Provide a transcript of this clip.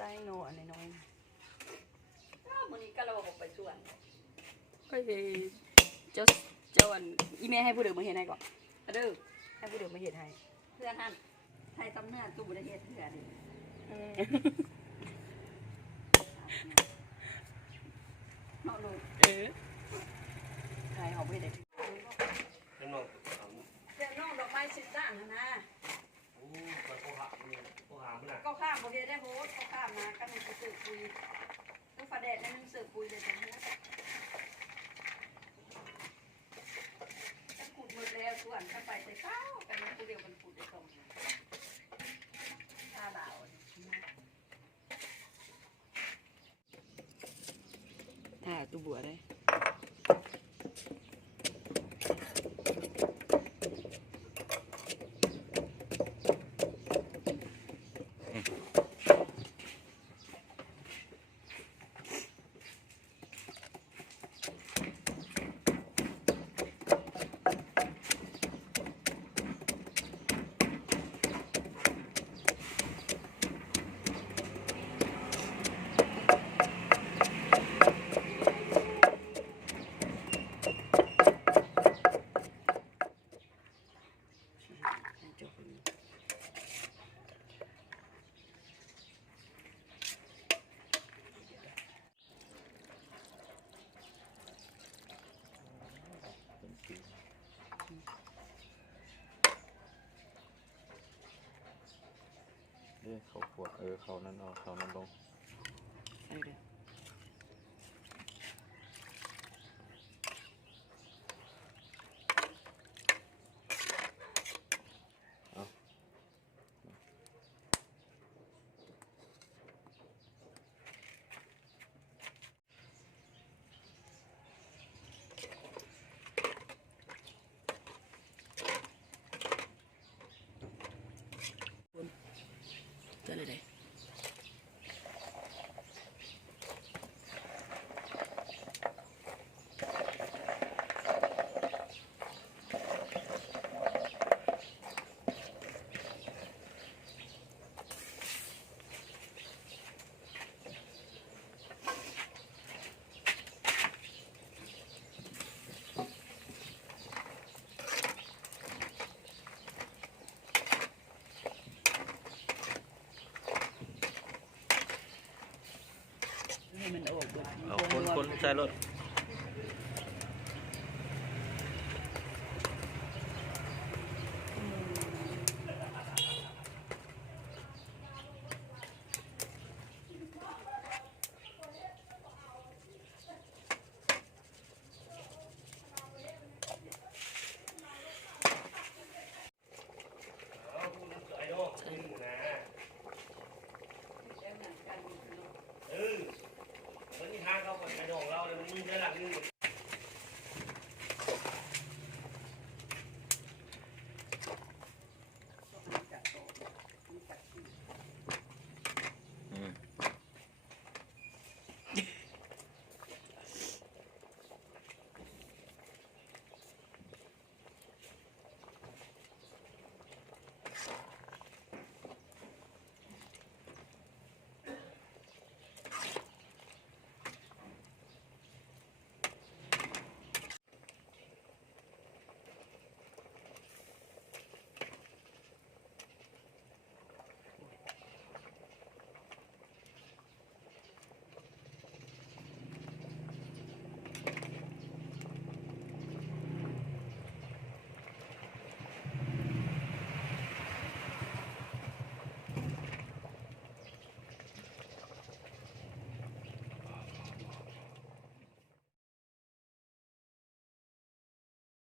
ตายโนอันน้อยมื้อนี้ก็เราออกไปสวนก็เจ้าอันอีแม่ให้ผู้เดิมมาเห็นให้ก่อนเด้อให้ผู้เดิมมาเห็นให้เพื่อนท่านไทยตำเนื้อตู้บุรีเฮ็ดเพื่อนเนาะลูกใครเอาไปได้เดี๋ยวน้องดอกไม้สิบด้านนะก็ข้ามโอเคได้โหดก็ข้ามมากันมันจะสืบคุยลูกฟ้าแดดนั่นสืบคุยเลยจังนะจะขุดมือแล้วส่วนเข้าไปใส่ข้าวกันมันเดียวกันขุดได้ตรงท่าบ่าวตัวบัวได้เขาขวดเขานั้นเอาเขานั้นลงเจอเลยได้ให้มันออกเอาคนใส่รถ